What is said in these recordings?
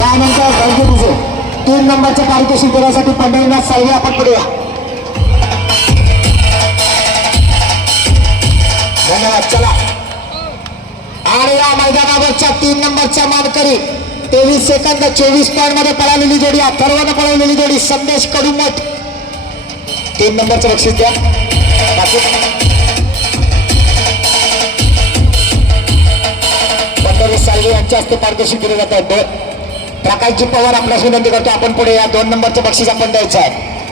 त्यानंतर गणपतीचे तीन नंबरचे पारितोषिक देण्यासाठी पंढरीनाथ साहेब आपण पुढूया धन्यवाद चला. आणि या मैदानावरच्या तीन नंबरच्या मानकरी तेवीस सेकंद चोवीस पॉईंटमध्ये पळालेली जोडी अथर्वानं पळवलेली जोडी संदेश कडुमठ तीन नंबरचं बक्षीस द्या. बाकी. पंढरी साळवे यांच्या हस्ते पारितोषिक दिले जात. आहे प्रकाशजी पवार आपल्यास विनंती करतो. आपण पुढे या दोन नंबरचं बक्षीस आपण द्यायचं आहे.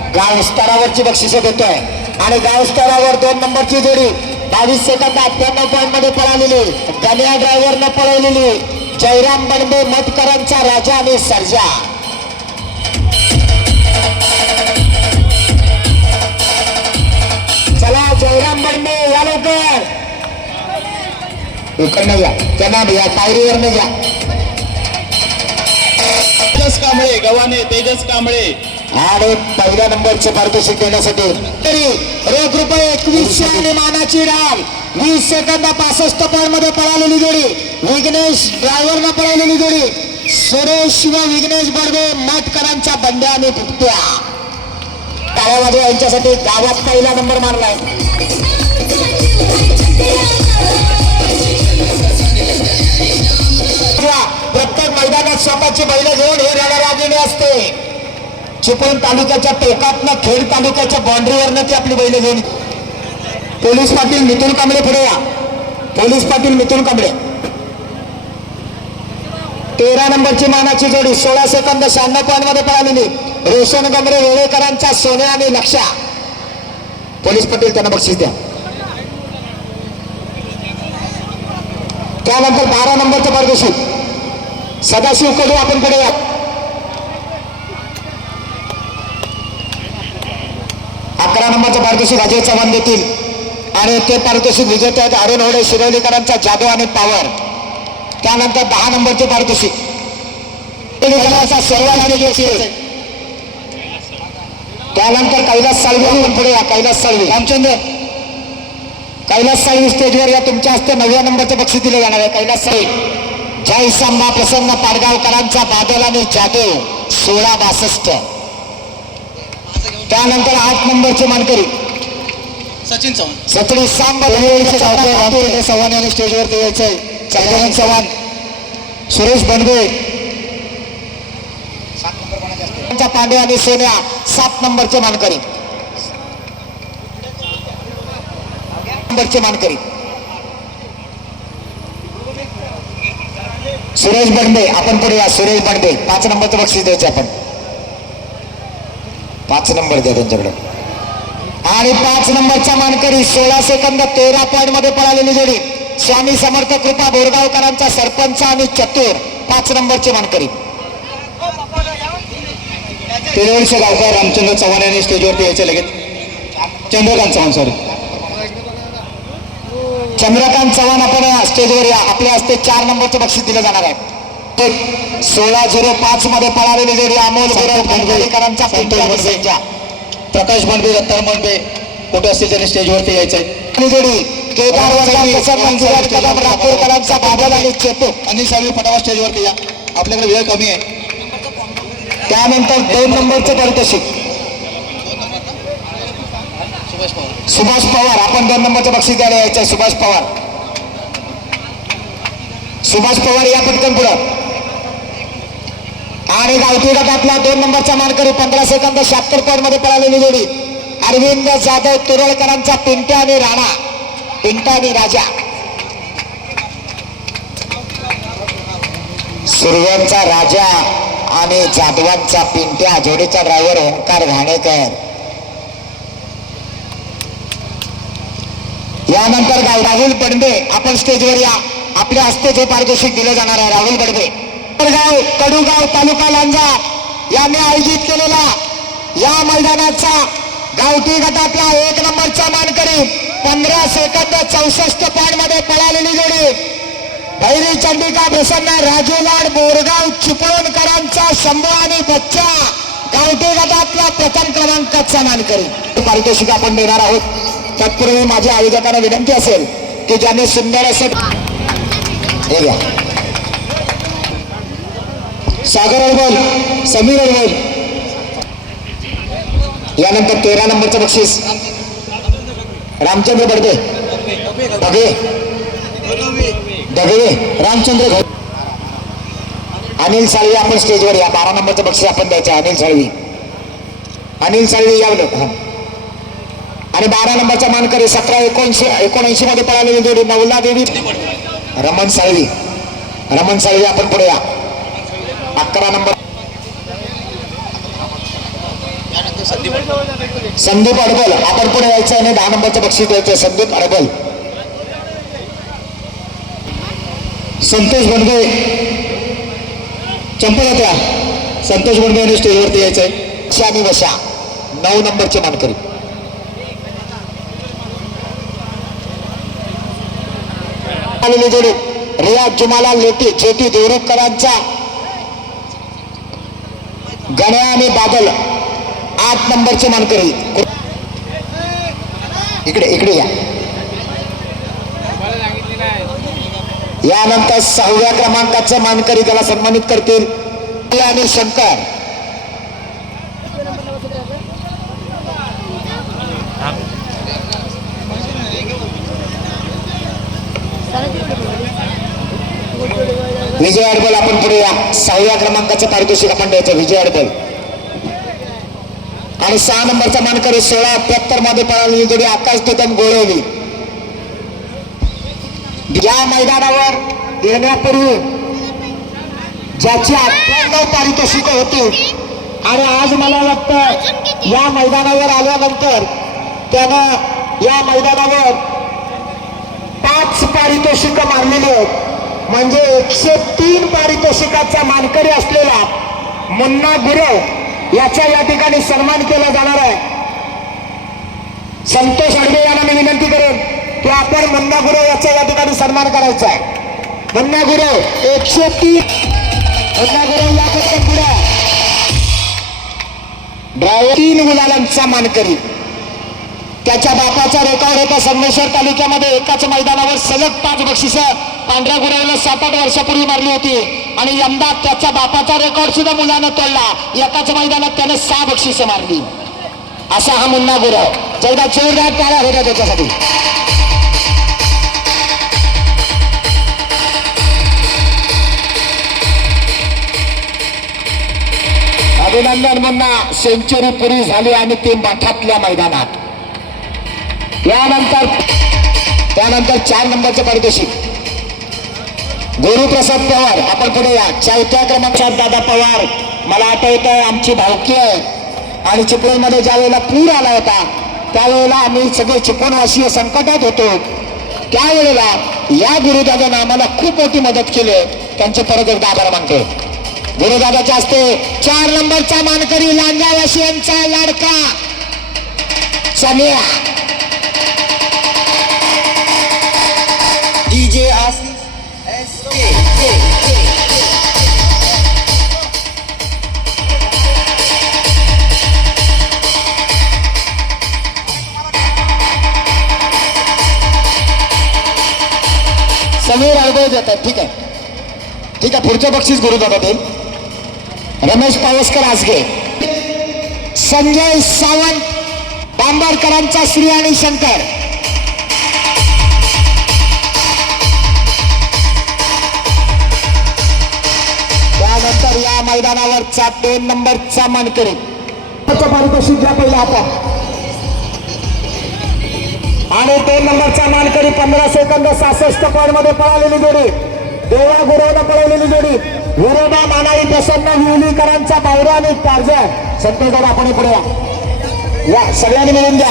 गाव स्तरावरची बक्षिसं देतोय. आणि गाव स्तरावर दोन नंबरची जोडी बावीस सेकंद अठ्ठ्याण्णव पॉईंटमध्ये पळालेली. गण्या ड्रायव्हरनं पळवलेली. जयराम बंडे मतकरांचा राजा आणि सर्जा. चला जयराम बंडे या लवकर. इकडनं या. त्यांना या पायरीवर या. तेजस कांबळे गव्हाणे तेजस कांबळे. आणि पहिल्या नंबरचे पारितोषिक देण्यासाठी तरी रोख रुपये एकवीसशे आणि मानाची डाल वीस सेकंद पासष्ट पॉईंटमध्ये पळालेली जोडी. विघ्नेश ड्रायव्हर ड्रायव्हरनं पळालेली जोडी. सुरेश व विघ्नेश बडवे मटकरांच्या बंड्या आणि फुटत्या. टाळ्यामध्ये यांच्यासाठी गावात पहिला नंबर मारलाय स्वतःची बैल घेऊन हे रणरागिणी असते. चिपळूण तालुक्याच्या टोकातनं खेड तालुक्याच्या बाउंड्रीवरनं ती आपली बैल घेऊन पोलीस पाटील मिथुन कांबळे पुढे या. पोलीस पाटील मिथुन कांबळे. तेरा नंबरची मानाची जोडी सोळा सेकंद शहाण्णव पॉईंटमध्ये पळालेली. रोशन गमरे वेळेकरांचा सोन्या आणि लक्षा पोलीस पाटील त्यांना बक्षीस द्या. त्यानंतर बारा नंबरचं परदेशी सदाशिव कडू आपण पुढे या अकरा नंबरचं पारितोषिक अजय चव्हाण देतील. आणि ते पारितोषिक विजेते आहेत अरुण होडे शिरवलीकरांचा जादू आणि पावर त्यानंतर दहा नंबरचे पारितोषिक. असा सर्वांना त्यानंतर कैलास साळवी आपण पुढे या कैलास साळवी. रामचंद्र. कैलास साळवी स्टेजवर या तुमच्या हस्ते नवव्या नंबरचे बक्षीस दिले जाणार आहे. कैलास साळवी. जय संभा प्रसन्न पाडगावकरांचा बादल आणि जादू सोळा बासष्ट. त्यानंतर आठ नंबरचे मानकरी. सचिन चव्हाण. सत्री सांब चव्हाण यांनी स्टेजवरती यायचंय. चौधरी चव्हाण सुरेश बनवे त्यांचा पांडे आणि सोन्या सात नंबरचे मानकरी. नंबरचे मानकरी. सुरेश बंडे आपण पुढे या सुरेश बंडे. पाच नंबरचं बक्षीस द्यायचं आपण. पाच नंबर द्या त्यांच्याकडे. आणि पाच नंबरचा मानकरी सोळा सेकंद तेरा पॉईंटमध्ये पळालेली जोडी. स्वामी समर्थ कृपा बोरगावकरांचा सरपंच आणि चतुर. पाच नंबरचे मानकरी. तिरुवंश गावकर रामचंद्र चव्हाण यांनी स्टेजवरती यायचे लगेच. चंद्रकांत चव्हाण सॉरी चंद्रकांत चव्हाण आपण स्टेजवर या. आपल्या हस्ते चार नंबरचं बक्षीस दिलं जाणार आहे. सोळा झिरो पाच मध्ये पळालेली जोडी अमोल प्रकाश बनबे दत्ता बनबे कुठे असतील त्यांनी स्टेजवरती यायचंय? आणि जोडी. केदार वर्गाचा मंजुरात कदम राठोडकरांचा बादल आणि चेतू. अनिल साळवे फटाफट स्टेजवरती या. आपल्याकडे वेळ कमी आहे. त्यानंतर दोन नंबरचे पारितोषिक. सुभाष पवार. सुभाष पवार आपण दोन नंबरचं बक्षीस द्यायला यायचं सुभाष पवार. सुभाष पवार या पटकन पुढं. आणि गावठी गटातला दोन नंबरचा मानकरी पंधरा सेकंद शहात्तर पॉईंटमध्ये पळालेली जोडी. अरविंद जाधव तुरळकरांचा पिंट्या आणि राणा. पिंटा आणि राजा. सुरव्यांचा राजा आणि जाधवांचा पिंट्या जोडीचा ड्रायव्हर ओंकार घाणेकर. यानंतर गाव राहुल बडबे आपण स्टेजवर या. आपल्या हस्ते जे पारितोषिक दिलं जाणार आहे राहुल बडबे. गाव कडूगाव तालुका लांजा यांनी आयोजित केलेला या मैदानाचा गावठी गटातला एक नंबरचा मानकरी पंधरा सेकंद चौसष्ट पॉईंटमध्ये पळालेली जोडी. भैरी चंडिका प्रसन्न राजूलाड बोरगाव चिपळूणकरांचा शंभू आणि बच्चा. गावठी गटातला प्रथम क्रमांकाचा मानकरी. पारितोषिक आपण देणार आहोत. तत्पूर्वी माझ्या आयोजकांना विनंती असेल की ज्यांनी सुंदर असं हे घ्या. सागर अडबल समीर अडबल यानंतर तेरा नंबरचं बक्षीस. रामचंद्र बडदे ढगे दगे. रामचंद्र घोट अनिल साळवी आपण स्टेजवर या. बारा नंबरचं बक्षीस आपण द्यायचं अनिल साळवी. अनिल साळवी यावलं. आणि बारा नंबरचा मानकरी सतरा एकोणशे एकोणऐंशी मध्ये पळालेली जोडी नवला देवी रमण साळवी. रमण साळवी आपण पुढे या. अकरा नंबर. संदीप अडबल आपण पुढे यायचं आणि दहा नंबरचं बक्षीस द्यायचं संदीप अडबल संतोष बंडगे चंपा संतोष बंडगे यांनी स्टेजवरती यायचं आहे वशा नऊ नंबरचे मानकरी. आलेली जोडी रियाज जुमाला लेटी चेटी देवरुखकरांचा गण्या आणि बादल आठ नंबरचे मानकरी. इकडे इकडे या. यानंतर सहाव्या क्रमांकाचं मानकरी त्याला सन्मानित करतील. आणि शंकर. विजय अडबल आपण पुढे या. सहाव्या क्रमांकाचं पारितोषिक आपण द्यायचं विजय अडबल आणि सहा नंबरचा मानकरी सोळा अठ्याहत्तरमध्ये पळालेली जोडी आकाश टेकन गोळवली. या मैदानावर येण्यापूर्वी ज्याची अठ्ठ्याण्णव पारितोषिक होती आणि आज मला वाटतं या मैदानावर आल्यानंतर त्यानं या मैदानावर पाच पारितोषिक मारलेली आहेत. म्हणजे एकशे तीन पारितोषिकाचा मानकरी असलेला मुन्ना गुरव याचा या ठिकाणी सन्मान केला जाणार आहे. संतोष अडबे यांना मी विनंती करेन की आपण मुन्ना गुरव याचा या ठिकाणी सन्मान करायचा आहे. मुन्ना गुरव एकशे तीन. मुन्ना गुरव या पटकन पुढे ड्रायव्हर तीन गुलालांचा मानकरी. त्याच्या बापाचा रेकॉर्ड होता संगमेश्वर तालुक्यामध्ये एकाच मैदानावर सलग पाच बक्षिसं पांढऱ्या गुरावला सात आठ वर्षापूर्वी मारली होती. आणि यंदा त्याच्या बापाचा रेकॉर्ड सुद्धा मुलानं तोडला. एकाच मैदानात त्याने सहा बक्षिसं मारली. असा हा मुन्ना गुराव चौदा जोरदार टाळ्या होत्या त्याच्यासाठी. अभिनंदन मुन्ना. सेंचुरी पुरी झाली आणि ते मठातल्या मैदानात. यानंतर त्यानंतर चार नंबरचं पारितोषिक. गुरुप्रसाद पवार आपण पुढे या. चौथ्या क्रमांकात दादा पवार. मला आठवतंय आमची भावकी आहे. आणि चिपळूणमध्ये ज्या वेळेला पूर आला होता त्यावेळेला आम्ही सगळे चिपळूणवासीय संकटात होतो. त्यावेळेला या गुरुदादानं आम्हाला खूप मोठी मदत केली त्यांचे परत एकदा आभार मानतो गुरुदादाच्या हस्ते चार नंबरचा मानकरी लांजावासियांचा लाडका. समिया समीर अडबळ देत आहेत. ठीक आहे. ठीक आहे पुढचं बक्षीस गुरुदादा देईल. रमेश पावसकर आजगे. संजय सावंत बांबरकरांचा श्री आणि शंकर. त्यानंतर या मैदानावरचा दोन नंबरचा मानकरी. पारितोषिक घ्या पहिला आता. आणि दोन नंबरचा मानकरी पंधरा सेकंद सहासष्ट पॉईंटमध्ये पळालेली जोडी. देवा गुरवनं पळवलेली जोडी. विरोधा मानारी प्रसन्न विवलीकरांचा बावरा आणि टार्जर संतोष दादा आपण पुढे या. सगळ्यांनी मिळून द्या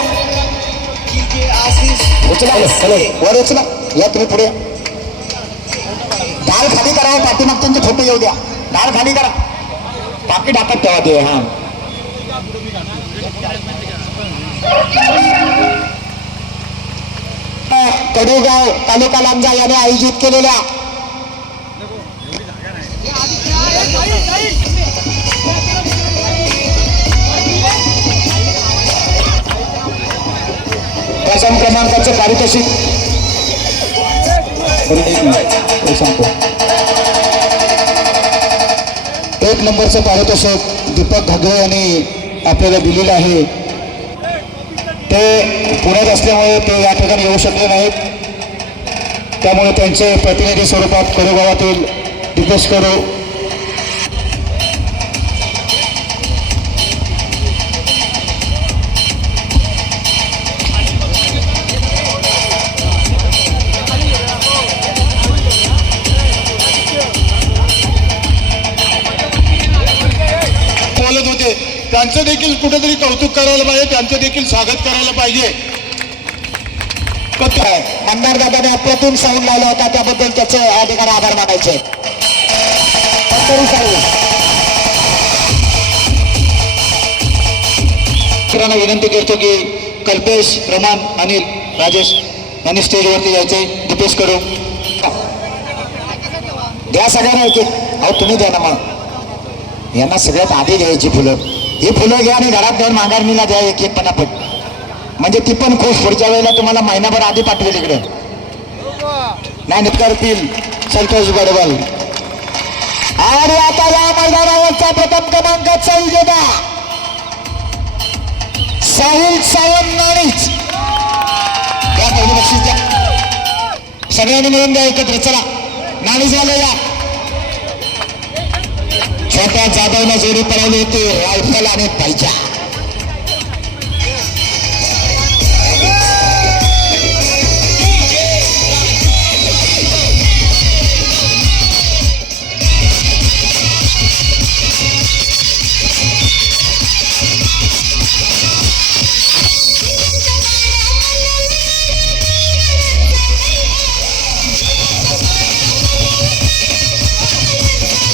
उचला. वर उचला. या तुम्ही पुढे. दाल खाली करा पाठीमागच्यांचे फोटो येऊ द्या. दाल खाली करा. पाकी टाकत ठेवा ते हा. कडुगाव तालुका लांजा याने आयोजित केलेल्या प्रथम क्रमांकाचं पारितोषिक. एक एक नंबरचं पारितोषिक दीपक घागरे यांनी आपल्याला दिलेलं आहे. ते पुण्यात असल्यामुळे ते या ठिकाणी येऊ शकले नाहीत. त्यामुळे त्यांचे प्रतिनिधी स्वरूपात करोगावातील दीपेश करू. त्यांचं देखील कुठेतरी कौतुक करायला पाहिजे त्यांचं देखील स्वागत करायला पाहिजे. पण काय मंदार दादाने अप्रतिम साऊंड लावला होता त्याबद्दल त्याचे या ठिकाणी आभार मानायचे. विनंती करतो की कल्पेश रमान अनिल राजेश यांनी स्टेजवरती यायचे. दीपेश करो द्या सगळ्यांना एक अहो तुम्ही द्या ना मग. यांना सगळ्यात आधी द्यायची फुलं. ही फुलं घ्या आणि घरात जाऊन माघारणीला द्या एक एक पटापट. म्हणजे ती पण खुश. पुढच्या वेळेला तुम्हाला महिनाभर आधी पाठवेल इकडे. नाही करतील. संतोष गडबल आणि आता या मैदानावरचा प्रथम क्रमांकाचा विजेता साहिल सावंत नाणीच. या पहिली बक्षीस द्या सगळ्यांनी मिळून द्या एकत्र. चला नाणी झालं या. छोट्या जाधवला जोडी पळवली होती रायफल आणि पाहिजा